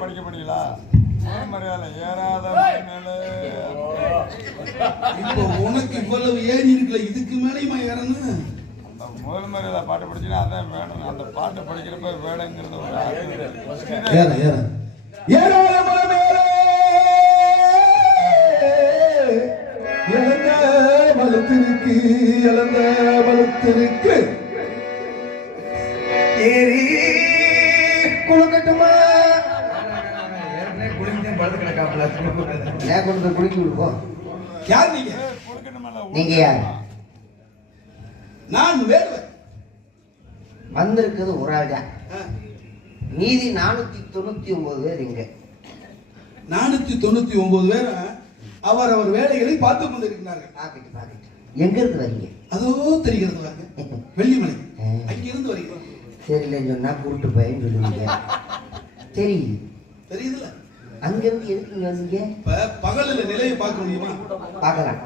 படிக்க முடியல. மரியாதை ஏறாத மலை மேல இப்போ உனக்கு இவ்வளவு ஏறி இருக்குல்ல இதுக்கு மேலேயுமா ஏறணும்? அந்த முதல் மரியாதை பாட்டு படிச்சுன்னா அதான் வேணும். அந்த பாட்டு படிக்கிறப்ப வேணுங்கிறது ஒரு ஆசை. ஏற ஏற. படுத்து கிடக்காப்ல ஏன் விடுவோம் யார் நீங்க யார்? நான் வேடுவன் வந்திருக்கிறது ஒரு ஆள் தான் மீதி நானூத்தி தொண்ணூத்தி ஒன்பது பேர் இங்க. நானூத்தி தொண்ணூத்தி ஒன்பது பேர் அவர் அவர் வேலைகளை பார்த்து கொண்டிருக்கிறார்கள். பாக்கெட்டு பாக்கெட்டு எங்க இருந்து வரீங்க? அதோ தெரிகிறது பாருங்க. வெள்ளிமலை. அங்கிருந்து வருகிறோம் தெரியலன்னு சொன்னா கூட்டு பையன் சொல்லுவீங்க. தெரியுது. தெரியுதுல்ல? அங்க இருந்து எதுக்கு வந்தீங்க? இப்ப பகலில் நிலையை பார்க்க முடியுமா? பார்க்கலாம்.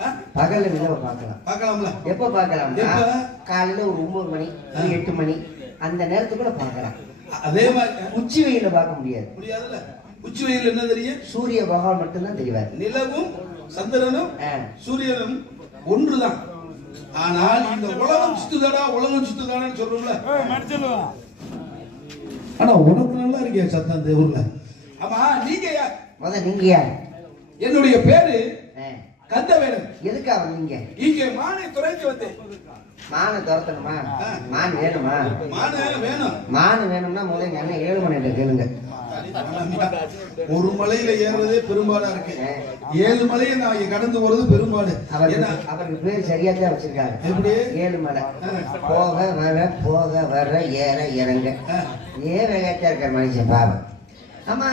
ஆ? பகல்ல நிலவை பார்க்கலாம். பார்க்கலாம்ல? எப்ப பார்க்கலாம்? எப்ப? காலையில ஒரு ஒன்பது மணி ஒரு எட்டு மணி. அந்த நேரத்துக்குள்ள பார்க்கலாம். அதே மாதிரி உச்சி வெயில பார்க்க முடியாது. முடியாதுல்ல? உச்சி வெயில் என்ன தெரியும்? சூரிய பகவான் மட்டும்தான் தெரிவார். நிலவும் சந்திரனும். சூரியனும் ஒன்றுதான். ஆனால் இந்த உலகம் சுத்துதாடா உலகம் சுத்துதாடான்னு சொல்றோம்ல. ஆனா உனக்கு நல்லா இருக்கே சத்தம் இந்த ஊர்ல. ஆமா நீங்க யார்? முத நீங்க யார்? என்னுடைய பேரு. கந்தவேலன். எதுக்கா வந்தீங்க இங்கே மானை வந்தேன். மானை துரத்தணுமா? மான் வேணுமா? மானை வேணும். மான் வேணும்னா முதல்ல எங்க அண்ணன் ஏழு கேளுங்க. ஒரு மலையில ஏறுறதே பெரும்பாடா இருக்கு. ஏழு மலையை நான் கடந்து போறது பெரும்பாடு. அவருக்கு பேர் சரியா தான் வச்சிருக்காங்க எப்படி? ஏழு மலை. போக வர போக வர ஏற இறங்க. ஏன் வேகத்தா இருக்கார் மனுஷன் பாவம். ஆமா.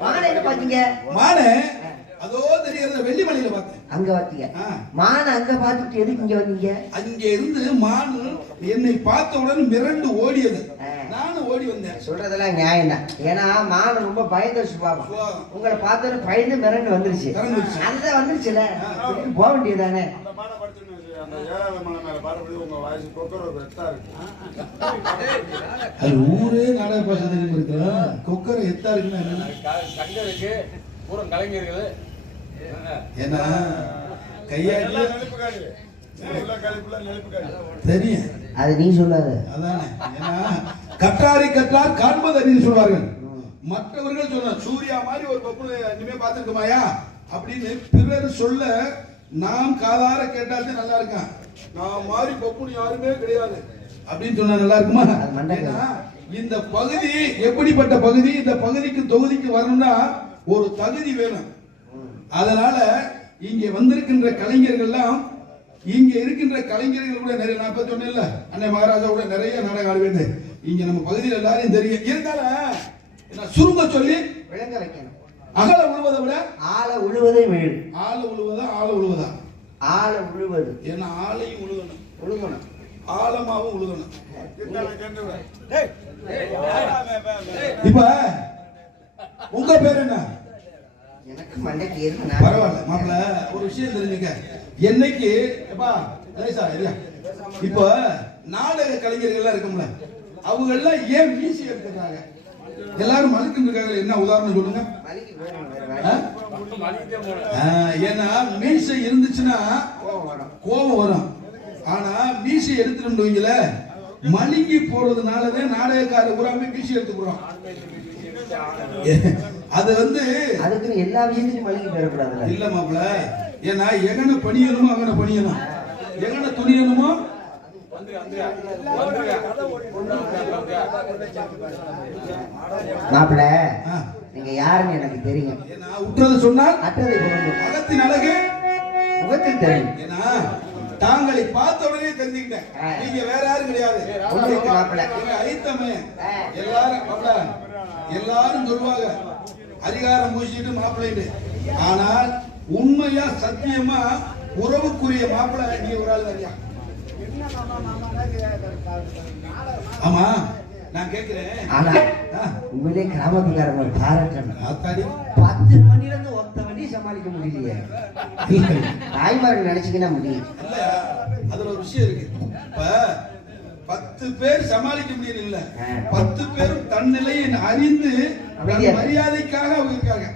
மானை என்ன பாத்தீங்க மானை அதோ தெரியறத வெள்ளி மலையில பார்த்தேன். அங்க பாத்தீங்க. மானை அங்க பாத்துட்டு எதுக்கு இங்க வந்தீங்க? அங்கே இருந்து மான் என்னை பார்த்தவுடன் மிரண்டு ஓடியது. நானும் ஓடி வந்தேன். சொல்றதெல்லாம் நியாயம் தான் ஏன்னா மான் ரொம்ப பயந்த சுபாவம். உங்களை பார்த்தோன்னு பயந்து மிரண்டு வந்துருச்சு. அதுதான் வந்துருச்சுல. போக வேண்டியதானே அது ஊரே நாடக பாஷை தெரியும் இருக்கிறா கொக்கரை எத்தா இருக்குன்னா பூரா கலைஞர்கள். ஏன்னா கையாடி எல்லாம் நெருப்புக்காரி. உள்ள கழிப்புல நெருப்புக்காரி. தெரியும். அது நீ சொல்லாத. அதானே. ஏன்னா கற்றாரை கற்றார் காண்பது அறிந்து சொல்வார்கள். மற்றவர்கள் சொன்ன சூர்யா மாதிரி ஒரு பப்பு இனிமே பார்த்துருக்கமாயா? அப்படின்னு பிறர் சொல்ல நாம் காதார கேட்டால்தான் நல்லா இருக்கான் நான் மாதிரி பப்புனு யாருமே கிடையாது. அப்படின்னு சொன்னா நல்லா இருக்குமா? இந்த பகுதி எப்படிப்பட்ட பகுதி? இந்த பகுதிக்கு தொகுதிக்கு வரணும்னா ஒரு தகுதி வேணும். அதனால இங்கே வந்திருக்கின்ற கலைஞர்கள்லாம் இங்க இருக்கின்ற கலைஞர்கள் கூட நிறைய நான் இப்ப சொன்னேன்ல அன்னை மகாராஜா கூட நிறைய நாடகம் ஆடுவேன் இங்க நம்ம பகுதியில் எல்லாரையும் தெரியும். இருந்தாலும் சுருங்க சொல்லி விளங்க வைக்கணும் அகல உழுவதை விட ஆளை உழுவதே வீடு ஆள உழுவதா ஆள உழுவதா? ஆளை உழுவது. ஏன்னா ஆளையும் உழுகணும் உழுகணும் ஆழமாவும் உழுகணும். இப்ப உங்க பேர் என்ன? எனக்கு மண்டைக்கு பரவாயில்ல மாப்பிள்ள ஒரு விஷயம் தெரிஞ்சுக்க. என்னைக்கு எப்பா லேசா இல்லையா இப்போ நாடக கலைஞர்கள்லாம் இருக்கும்ல அவங்க எல்லாம் ஏன் மீசி எடுத்துறாங்க எல்லாரும் மலுக்கு இருக்காங்க என்ன உதாரணம் சொல்லுங்க? ஏன்னா மீசை இருந்துச்சுன்னா கோபம் வரும். ஆனா மீசை எடுத்துட்டு வைங்கள மழுங்கி போறதுனாலதான் நாடகக்கார பூராமே மீசி எடுத்துக்கிறோம் அது வந்து அதுக்குன்னு எல்லா விஷயத்துக்கும் மலைக்கு போயிடக்கூடாதுல்ல? இல்ல மாப்பிள ஏன்னா எங்கன பணியணுமோ அங்கன பணியணும். எங்கன துணியணுமோ மாப்பிள்ள நீங்க யாருன்னு எனக்கு தெரியும். உற்றது சொன்னால் அற்றதை அழகு முகத்தில் தெரியும். ஏன்னா தாங்களை பார்த்த உடனே தெரிஞ்சுக்கிட்டேன் நீங்க வேற யாரும் கிடையாது. ஐத்தமே எல்லாரும் எல்லாரும் சொல்லுவாங்க. அதிகாரம் பூசிட்டு மாப்பிள்ளைட்டு ஆனால் உண்மையா சத்தியமா உறவுக்குரிய மாப்பிள்ளை நீ ஒரு ஆள் தனியா. ஆமா நான் கேட்கிறேன் ஆனா உண்மையிலே கிராமத்துக்காரங்க பாராட்டணும். பத்து மணில இருந்து ஒத்த வண்டி சமாளிக்க முடியலையே. தாய்மார்கள் நினைச்சீங்கன்னா முடியும். அதுல ஒரு விஷயம் இருக்கு. இப்ப பத்து பேர் சமாளிக்க முடியல. இல்ல. பத்து பேரும் தன் நிலையை அறிந்து. மரியாதைக்காக அவங்க இருக்காங்க.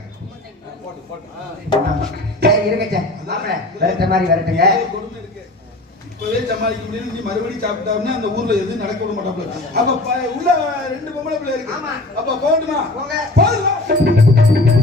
விரட்ட மாதிரி விரட்டுங்க. இருக்கு. இப்பவே சமாளிக்க முடியல. நீ மறுபடியும் சாப்பிட்டாருன்னா அந்த ஊர்ல எதுவும் நடக்க விட மாட்டாப்ல அப்ப உள்ள ரெண்டு பொம்பளை பிள்ளை இருக்கு. அப்ப போகட்டுமா. போதுமா?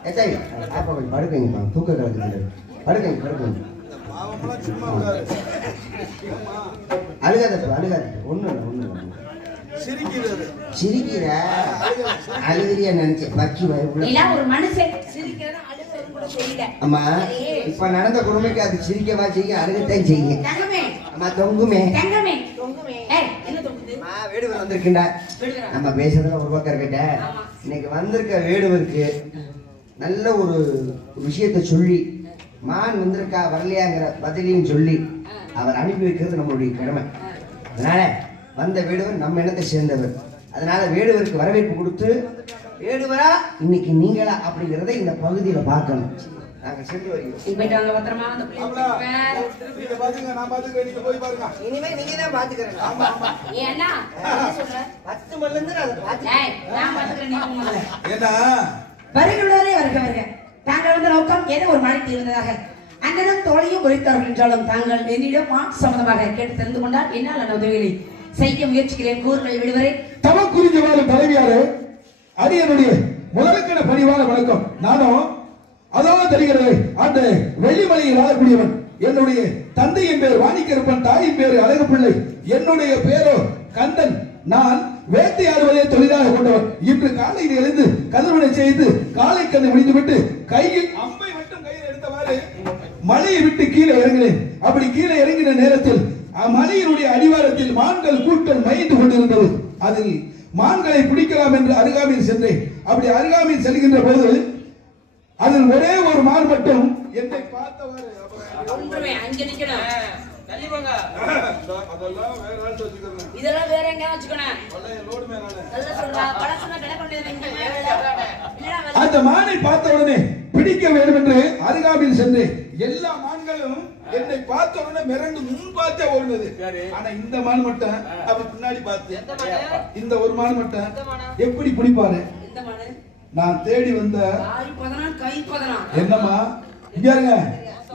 அப்பா கொஞ்சம் படுக்கைங்கப்பா தூக்க கலக்குது படுக்கைங்க படுக்கைங்க அழுகாதப்பா அழுகாத ஒண்ணு இல்லை ஒண்ணு இல்லை. சிரிக்கிறது சிரிக்கிற? அழுகிறியா நினைச்சேன் எல்லாம் ஒரு மனுஷன் இப்ப நடந்த கொடுமைக்கு அது சிரிக்கவா செய்ய அழுகத்தான் செய்ய தங்கமே. அம்மா தொங்குமே. தங்கமே. ஏய் என்ன தொங்குது? அம்மா வேடுவர் வந்திருக்குண்டா. நம்ம பேசுறதுல ஒரு பக்கம் இருக்கட்ட இன்னைக்கு வந்திருக்க வேடுவருக்கு நல்ல ஒரு விஷயத்தை சொல்லி மான் வந்திருக்கா வரலையாங்கிற பதிலையும் சொல்லி அவர் அனுப்பி வைக்கிறது நம்மளுடைய கடமை. அதனால வந்த வேடுவர் நம்ம இனத்தை சேர்ந்தவர். அதனால வேடுவருக்கு வரவேற்பு கொடுத்து வேடுவரா இன்னைக்கு நீங்களா? அப்படிங்கிறத இந்த பகுதியில பார்க்கணும். நாங்க சென்று வருகிறோம். இனிமே நீங்க தான் பாத்துக்கிறேன். ஏன்னா என்ன சொல்ற? பத்து மணில இருந்து நான் பாத்துக்கிறேன். ஏன்னா வருகிறவரே வருக வருக. தாங்கள் வந்த நோக்கம் ஏதோ ஒரு மழை தீர்ந்ததாக அங்கதான் தோழியும் உரைத்தார்கள் என்றாலும் தாங்கள் என்னிடம் மாட்டு சம்பந்தமாக கேட்டு தெரிந்து கொண்டால் என்னால் அந்த உதவிகளை செய்ய முயற்சிக்கிறேன் கூறுகள் விடுவரை தவம் குறிஞ்சவாறு தலைவியாரு என்னுடைய முதலுக்கண பணிவான வணக்கம். நானும் அதோ தெரிகிறது அந்த வெள்ளிமலையில் ஆகக்கூடியவன் என்னுடைய தந்தையின் பேர் வாணிக்கருப்பன் தாயின் பேர் அழகு பிள்ளை என்னுடைய பேரோ கந்தன். நான் வேட்டையாடுவதை தொழிலாக கொண்டவர் இன்று காலையில் எழுந்து கதிரவனை செய்து காலை கண்ணை முடித்துவிட்டு கையில் அம்பை மட்டும் கையில் எடுத்தவாறு மலையை விட்டு கீழே இறங்கினேன். அப்படி கீழே இறங்கின நேரத்தில் அம்மலையினுடைய அடிவாரத்தில் மான்கள் கூட்டம் மயந்து கொண்டிருந்தது. அதில் மான்களை பிடிக்கலாம் என்று அருகாமையில் சென்றேன். அப்படி அருகாமையில் செல்கின்ற போது அதில் ஒரே ஒரு மான் மட்டும் என்னை பார்த்தவாறு. ஒன்றுமே தள்ளி போங்க அதெல்லாம் வேற ஆள் வச்சுக்கிறேன் இதெல்லாம் வேற எங்க வச்சுக்கணும் அந்த மானை பார்த்த உடனே பிடிக்க வேண்டும் என்று அருகாமையில் சென்றேன் எல்லா மான்களும் என்னை பார்த்த உடனே மிரண்டு முன் பார்த்தே ஓடுனது. ஆனா இந்த மான் மட்டும் அப்படி பின்னாடி பார்த்து? இந்த ஒரு மான் மட்டும்? எப்படி பிடிப்பாரு? நான் தேடி வந்த என்னம்மா? இங்க இருங்க.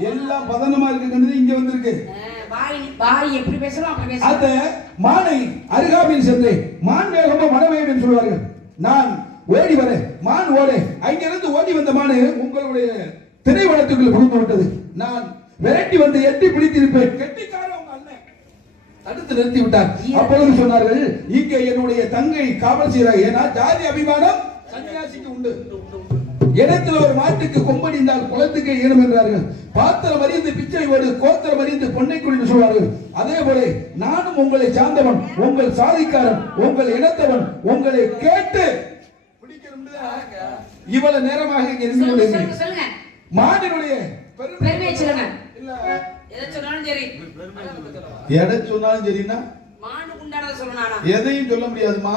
எல்லாம் பதனமா இருக்குங்கிறது இங்க வந்திருக்கு. வாய் எப்படி அந்த மானை அருகாமையில் சென்றேன் மான் வேகமா மனவேகம் சொல்வார்கள். நான் ஓடி வரேன் மான் ஓட. அங்கிருந்து ஓடி வந்த மானு உங்களுடைய திரைவனத்துக்குள் புகுந்து விட்டது. நான் விரட்டி வந்து எட்டி பிடித்திருப்பேன். அண்ணன். தடுத்து நிறுத்தி விட்டார். அப்பொழுது சொன்னார்கள் இங்கே என்னுடைய தங்கை காவல் செய்கிறார் ஏன்னா ஜாதி அபிமானம் சன்னியாசிக்கு உண்டு. இடத்துல ஒரு மாட்டுக்கு கொம்படிந்தால் குளத்துக்கு ஈனம் என்றார்கள். பாத்திரம் அறிந்து பிச்சை ஓடு கோத்திரம் அறிந்து பொன்னை என்று சொல்வார்கள் அதே போல நானும் உங்களை சார்ந்தவன் உங்கள் சாதிக்காரன் உங்கள் இனத்தவன் உங்களை கேட்டு இவ்வளவு நேரமாக இங்க இருந்து சொல்லுங்க கொண்டிருக்கிறேன். பெருமை பெருமையை சொல்லுங்க. இல்ல. எதை சொன்னாலும் சரி. எதை சொன்னாலும் சரின்னா? எதையும் சொல்ல முடியாதுமா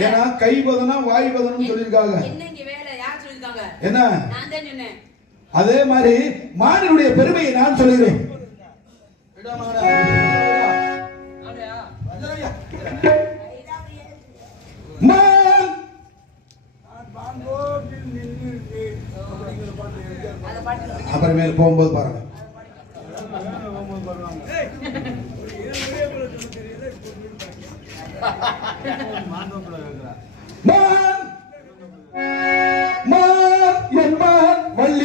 ஏன்னா கை பதனா வாய் பதனம் சொல்லியிருக்காங்க என்ன இங்க வேலை யார் சொல்லிருக்காங்க என்ன? நான் தான் சொன்னேன். அதே மாதிரி மானினுடைய பெருமையை நான் சொல்கிறேன் அப்புறமேல் போகும்போது பாருங்க. மான் மான்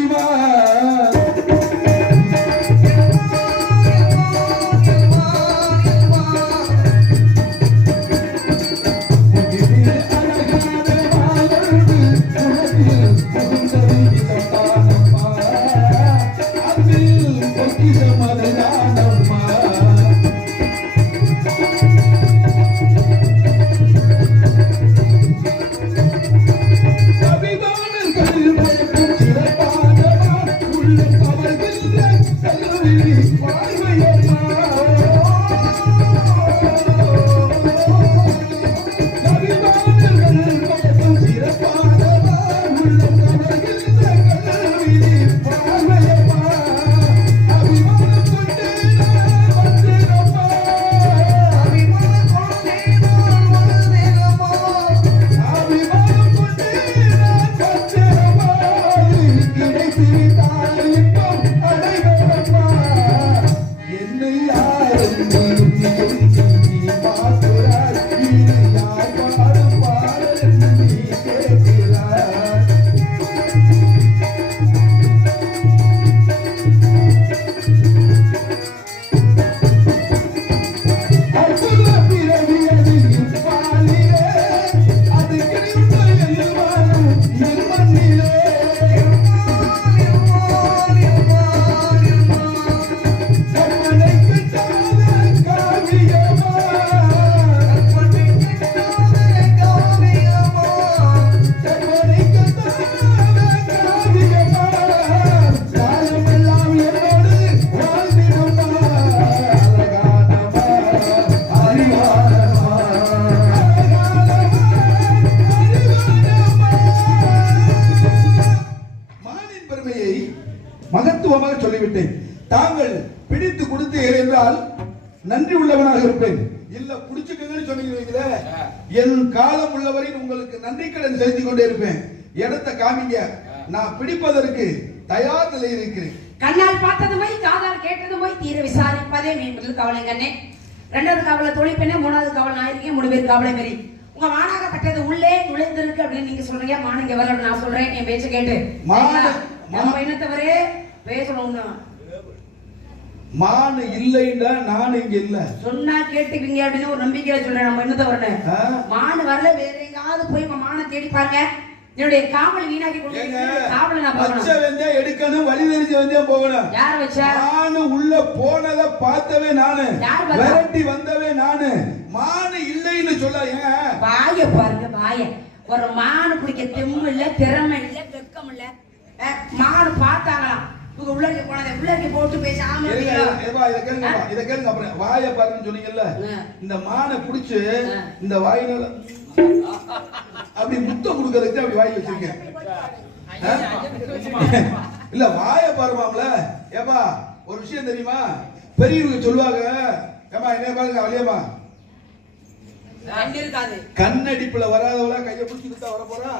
என் காலம் உள்ளவரை உங்களுக்கு நன்றி கடன் செலுத்திக் கொண்டே இருப்பேன். இடத்தை காமிங்க? நான் பிடிப்பதற்கு தயார் நிலையில் இருக்கிறேன். கண்ணால் பார்த்ததுமை காதால் கேட்டதுமை தீர விசாரிப்பதே நீ முதல் கவலை கண்ணே. ரெண்டாவது கவலை தொழில் பெண்ணே மூணாவது கவலை நான் இருக்கேன் மூணு பேர் கவலை மாரி. உங்க மானாகப்பட்டது உள்ளே நுழைந்திருக்கு அப்படின்னு நீங்க சொல்றீங்க மானம் இங்க வரல நான் சொல்றேன் என் பேச்ச கேட்டு? நம்ம இனத்தவரே பேசணும்னு மான் இல்லைன்னா நான் இங்க இல்ல. சொன்னா கேட்டுக்குவீங்க அப்படின்னு ஒரு நம்பிக்கையில சொல்றேன். நம்ம இனத்தவரனு ஆ? மான் வரல வேற எங்காவது போய் மானை தேடி பாருங்க. என்னுடைய காவல் வீணாக்கி காவலை நான் பச்சை வெந்தயம் எடுக்கணும் வழி தெரிஞ்ச வெந்தயம் போகணும். யார் வச்சா? நானு உள்ள போனத பார்த்தவே நானு? விரட்டி வந்தவே நானு. மானு இல்லைன்னு சொல்ல ஏன் வாய பாருங்க வாய. ஒரு மானு பிடிக்க தெம்பு இல்ல திறமை இல்ல வெக்கம் இல்ல. மானு பார்த்தாங்களாம். இவங்க உள்ளே போனதை உள்ளே போட்டு இருந்தீங்களா? ஏப்பா, இதை கேளுங்க? இதை கேளுங்க அப்புறம் வாயை பாருன்னு சொன்னீங்கல்ல ஆ. இந்த மானை புடிச்சு. இந்த வாயினால அப்படி முத்தம் கொடுக்கறதுக்கு அப்படி வாய் வச்சிருக்கேன் இல்ல வாய பாருமாம்ல ஏப்பா ஒரு விஷயம் தெரியுமா பெரியவங்க சொல்லுவாங்க ஏமா என்ன பாருங்க இருக்காது கண்ணடிப்புல வராதவளா கையை பிடிச்சிட்டு வர போறா?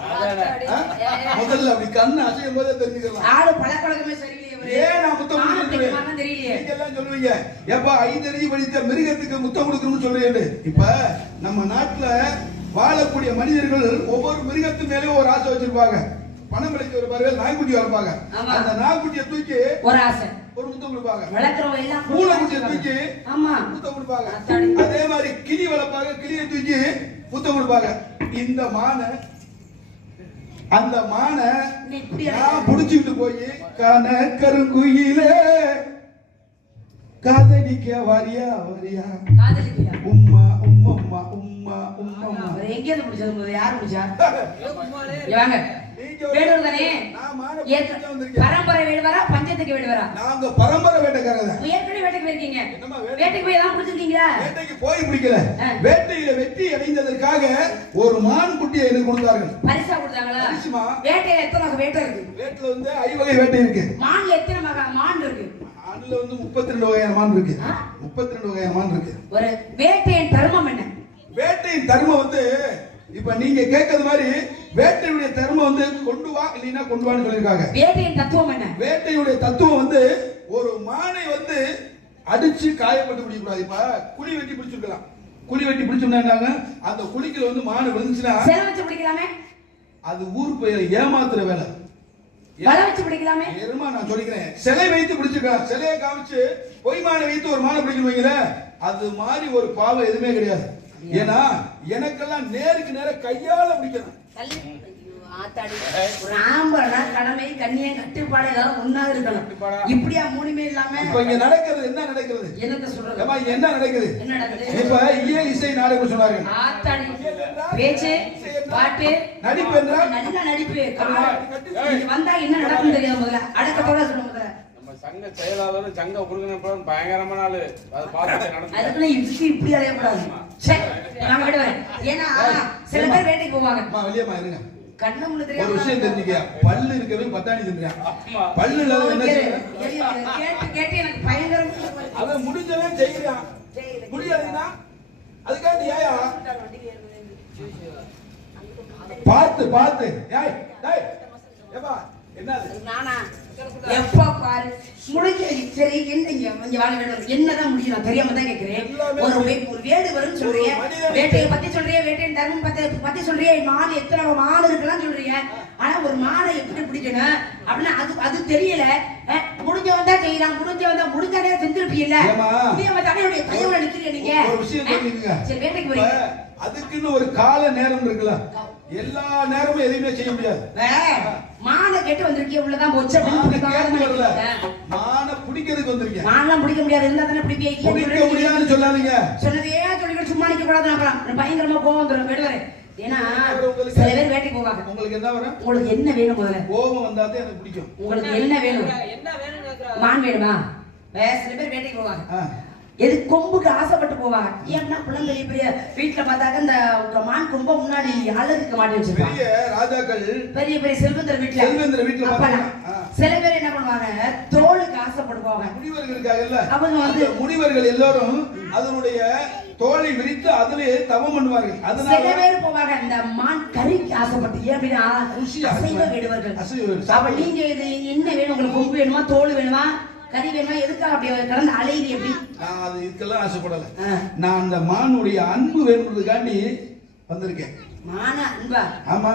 முதல்ல அப்படி கண்ணு அசையும் போதே தெரிஞ்சுக்கலாம் ஆளு பழக்கவழக்கமே சரியில்லையே இவரு. ஏன் நான் முத்தம் தெரியலையே. சொல்லுவீங்க. ஏப்பா ஐந்தறிவு படித்த மிருகத்துக்கு முத்தம் கொடுக்கணும்னு சொல்றீங்க இப்ப நம்ம நாட்டுல வாழக்கூடிய மனிதர்கள் ஒவ்வொரு மிருகத்து மேலயும் ஒரு ஆசை வச்சிருப்பாங்க. பணம் கிடைக்க ஒரு பாருங்க நாய்க்குட்டி வளர்ப்பாங்க. அந்த நாய்க்குட்டியை தூக்கி ஒரு ஆசை. ஒரு முத்தம் கொடுப்பாங்க. வளர்க்குறவங்க எல்லாம் தூக்கி ஆமா. முத்தம் கொடுப்பாங்க. அதே மாதிரி கிளி வளர்ப்பாங்க. கிளியை தூக்கி முத்தம் கொடுப்பாங்க. இந்த மானை அந்த மானை நான் புடிச்சுக்கிட்டு போய் கன கருங்குயிலே காதலிக்க வரியா வரியா? உம்மா உம்மம்மா உம்மா உம்மம்மா. எங்க இருந்து பிடிச்சது? யாரு பிடிச்சா? வாங்க வேடூர் தானே. பரம்பரை வேடுவரா பஞ்சத்துக்கு வேடுவரா? நாங்க பரம்பரை வேட்டைக்காரங்க. ஏற்கனவே வேட்டைக்கு போயிருக்கீங்க? வேட்டைக்கு போய் தான் பிடிச்சிருக்கீங்களா வேட்டைக்கு போய் பிடிக்கல. வேட்டையில வெற்றி அடைந்ததற்காக ஒரு மான் குட்டியை எனக்கு கொடுத்தார்கள். பரிசா கொடுத்தாங்களா? பரிசுமா? வேட்டையில எத்தனை வகை வேட்டை இருக்கு? வேட்டில வந்து ஐவகை வேட்டை இருக்கு. மான்ல எத்தனை வகை மான் இருக்கு? அதுல வந்து முப்பத்தி ரெண்டு வகையான மான் இருக்கு? முப்பத்தி ரெண்டு வகையான மான் இருக்கு. ஒரு வேட்டையின் தர்மம் என்ன? வேட்டையின் தர்மம் வந்து இப்ப நீங்க கேட்கறது மாதிரி வேட்டையுடைய தர்மம் வந்து கொண்டு வா இல்லைன்னா கொண்டு வான்னு சொல்லியிருக்காங்க. வேட்டையின் தத்துவம் என்ன? வேட்டையுடைய தத்துவம் வந்து ஒரு மானை வந்து அடிச்சு காயப்பட்டு பிடிக்கக்கூடாது இப்ப குழி வெட்டி பிடிச்சிருக்கலாம். குழி வெட்டி பிடிச்சோம்னா அந்த குழிக்குள்ள வந்து மானு விழுந்துச்சுன்னா வச்சு பிடிக்கலாமே? அது ஊர் பெயரை ஏமாத்துற வேலை. வச்சு பிடிக்கலாமே? எருமா நான் சொல்லிக்கிறேன். சிலை வைத்து பிடிச்சிருக்கலாம். சிலையை காமிச்சு பொய் மானை வைத்து ஒரு மானை பிடிக்கணும் வைங்களேன். அது மாதிரி ஒரு பாவம் எதுவுமே கிடையாது. ஏன்னா எனக்கெல்லாம் நேருக்கு நேர கையால பிடிக்கணும். கடமை கண்ணியம் கட்டுப்பாடு ஏதாவது ஒண்ணா இருக்கணும். இப்படியா மூணுமே இல்லாம இப்ப இங்க நடக்கிறது என்ன நடக்கிறது? என்னத்த சொல்றது? என்ன நடக்குது? என்ன நடக்குது? இப்ப இயல் இசை நாடகம் சொன்னார்கள். ஆத்தாடி. பேச்சு பாட்டு. நடிப்பு என்றால்? நல்ல நடிப்பு. வந்தா என்ன நடக்கும் தெரியாது முதல்ல. அடக்கத்தோட சொல்ல முதல்ல. நம்ம சங்க செயலாளர் சங்க உறுப்பினர் பயங்கரமான ஆளு. அதை பார்த்து நடந்து இப்படி நான் விடுவேன் ஏன்னா சில பேர் வேட்டைக்கு போவாங்க. அம்மா வெளியம்மா இருங்க. கண்ணு முன்னு ஒரு விஷயம் தெரிஞ்சுக்க. பல்லு இருக்கவே பத்தாணி தின்றான் பல்லு இல்லாத என்ன கேட்டு கேட்டு எனக்கு பயங்கரமா அவன் முடிஞ்சவன் செய்யறான் முடியாதுன்னா அதுக்காண்டி ஏயா? பார்த்து பார்த்து. ஏய் டேய் ஏப்பா. எப்ப பாரு முடிஞ்ச சரி என்ன வாழ வேண்டும் என்னதான் முடியும்? நான் தெரியாம தான் ஒரு ஒரு வேடு வரும்னு வேட்டையை பத்தி சொல்றீங்க வேட்டையின் தர்மம் பத்தி பத்தி சொல்றீங்க மான் எத்தனை மான் இருக்கலாம் சொல்றீங்க ஆனா ஒரு மானை எப்படி பிடிக்கணும்? அப்படின்னா அது அது தெரியல. அஹ், முடிஞ்சவன் தான் செய்யறான் முடிஞ்சவன் தான் முடிஞ்சானே செஞ்சிருப்பீங்கல்ல? முடியாம தடையுடைய தயவுல நிக்கிறீங்க நீங்க? ஒரு விஷயம். சரி வேட்டைக்கு போறீங்க. அதுக்குன்னு ஒரு கால நேரம் இருக்குல்ல. எல்லா நேரமும் எதுவுமே செய்ய முடியாது. மானை கேட்டு வந்திருக்கீங்க உள்ளதான் போச்சு மானை பிடிக்கிறதுக்கு வந்திருக்கேன் மான்லாம் பிடிக்க முடியாது இருந்தா தானே பிடிப்பீங்க? பிடிக்க முடியாதுன்னு சொல்லாதீங்க. சொன்னதே சொல்லிட்டு சும்மா நிக்க கூடாது அப்புறம். பயங்கரமா கோவம் வந்துடும் விடுவாரு ஏன்னா சில பேர் வேட்டைக்கு போவாங்க. உங்களுக்கு என்ன வரும்? உங்களுக்கு என்ன வேணும் முதல்ல? கோபம் வந்தாதான் எனக்கு பிடிக்கும். உங்களுக்கு என்ன வேணும்? மான் வேணுமா? சில பேர் வேட்டைக்கு போவாங்க. எது கொம்புக்கு ஆசைப்பட்டு போவாங்க ஏன்னா பிள்ளைங்க பெரிய பெரிய வீட்டுல பார்த்தாக்க இந்த மான் கொம்ப முன்னாடி அழகுக்கு மாட்டி வச்சிருப்பாங்க. ராஜாக்கள் பெரிய பெரிய செல்வந்தர் வீட்டுல. செல்வந்தர் வீட்டுல. சில பேர் என்ன பண்ணுவாங்க? தோலுக்கு ஆசைப்படுவாங்க. முனிவர்கள் இருக்காங்கல்ல? அவங்க வந்து- முனிவர்கள் எல்லாரும் அதனுடைய தோலை விரித்து அதிலே தவம் பண்ணுவார்கள். சில அதனால பேர் போவாங்க இந்த மான் கறிக்கு ஆசைப்பட்டு. ஏன் அப்படின்னா அசைவ. வேடுவர்கள். அப்ப நீங்க இது என்ன வேணும்? உங்களுக்கு கொம்பு வேணுமா? தோல் வேணுமா? கறி வேணுமா? எதுக்காக அப்படி கடந்து அலையுது எப்படி? நான் அது இதுக்கெல்லாம் ஆசைப்படல. நான் அந்த மானுடைய அன்பு வேணுன்றதுக்காண்டி வந்திருக்கேன். மான அன்பா? ஆமா.